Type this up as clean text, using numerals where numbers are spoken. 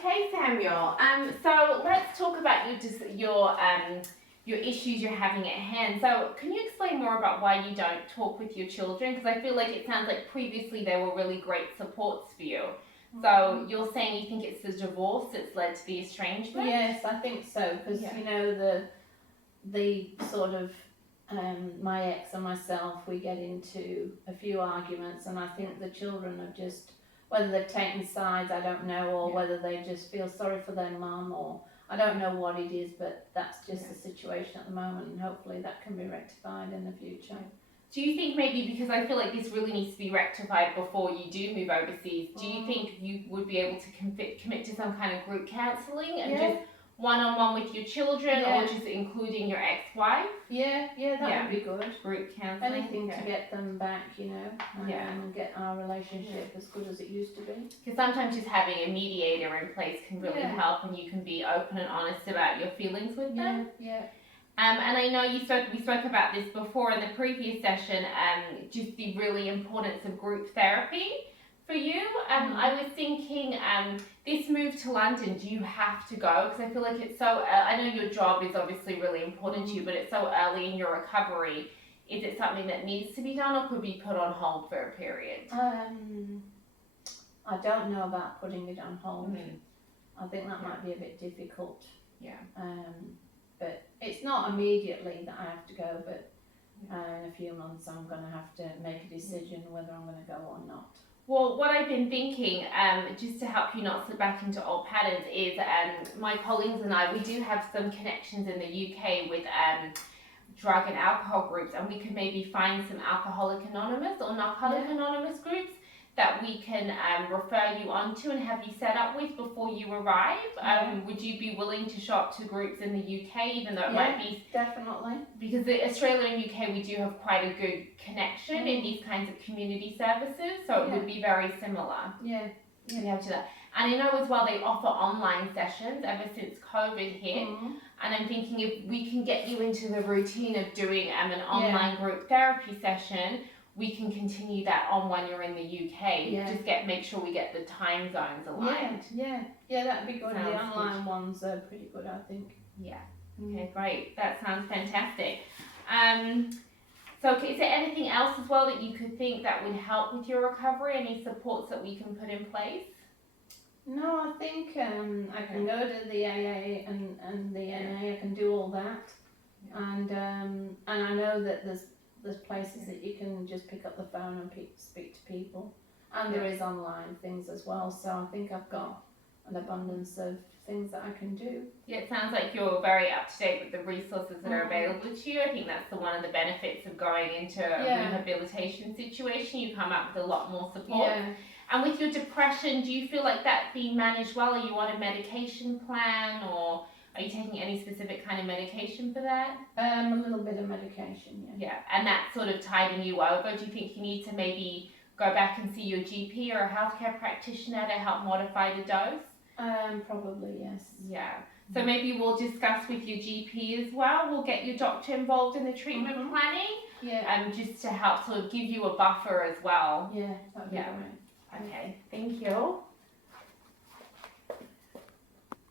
Okay, Samuel. So let's talk about your issues you're having at hand. So can you explain more about why you don't talk with your children? Because I feel like it sounds like previously they were really great supports for you. So you're saying you think it's the divorce that's led to the estrangement? Yes, I think so, because Yeah. you know the sort of my ex and myself, we get into a few arguments, and I think the children have just, whether they've taken sides, I don't know, or Yeah. whether they just feel sorry for their mum, or I don't know what it is, but that's just the situation at the moment, and hopefully that can be rectified in the future. Do you think maybe, because I feel like this really needs to be rectified before you do move overseas, do you think you would be able to commit to some kind of group counselling and just one-on-one with your children, or just including your ex-wife? Yeah, that would be good. Group counselling. Anything to get them back, you know, and get our relationship as good as it used to be. Because sometimes just having a mediator in place can really help, and you can be open and honest about your feelings with them. And I know we spoke about this before in the previous session, just the really importance of group therapy for you. I was thinking, this move to London, do you have to go? Because I feel like it's so, I know your job is obviously really important to you, but it's so early in your recovery. Is it something that needs to be done, or could be put on hold for a period? I don't know about putting it on hold. I think that might be a bit difficult. But it's not immediately that I have to go, but in a few months I'm going to have to make a decision whether I'm going to go or not. Well, what I've been thinking, just to help you not slip back into old patterns, is my colleagues and I, we do have some connections in the UK with drug and alcohol groups, and we could maybe find some Alcoholic Anonymous or Narcotic Anonymous groups that we can refer you onto and have you set up with before you arrive. Would you be willing to show up to groups in the UK, even though it might be... Definitely. Because Australia and UK, we do have quite a good connection in these kinds of community services, so it would be very similar. Yeah. We have to do that. And I know as well they offer online sessions ever since COVID hit. And I'm thinking if we can get you into the routine of doing an online group therapy session, we can continue that on when you're in the UK. Just make sure we get the time zones aligned. Yeah, that'd be good. The online ones are pretty good, I think. Okay, great. That sounds fantastic. So is there anything else as well that you could think that would help with your recovery? Any supports that we can put in place? No, I think I can go to the AA and the NA. I can do all that, and I know that there's places that you can just pick up the phone and speak to people, and there is online things as well. So I think I've got an abundance of things that I can do. Yeah, it sounds like you're very up to date with the resources that are available to you. I think that's one of the benefits of going into a rehabilitation situation. You come up with a lot more support. And with your depression, do you feel like that's being managed well? Are you on a medication plan, or are you taking any specific kind of medication for that? A little bit of medication, Yeah, and that's sort of tiding you over. Do you think you need to maybe go back and see your GP or a healthcare practitioner to help modify the dose? Probably, yes. Yeah. So maybe we'll discuss with your GP as well. We'll get your doctor involved in the treatment planning. Just to help sort of give you a buffer as well. Yeah, that'd be great. Okay, thank you.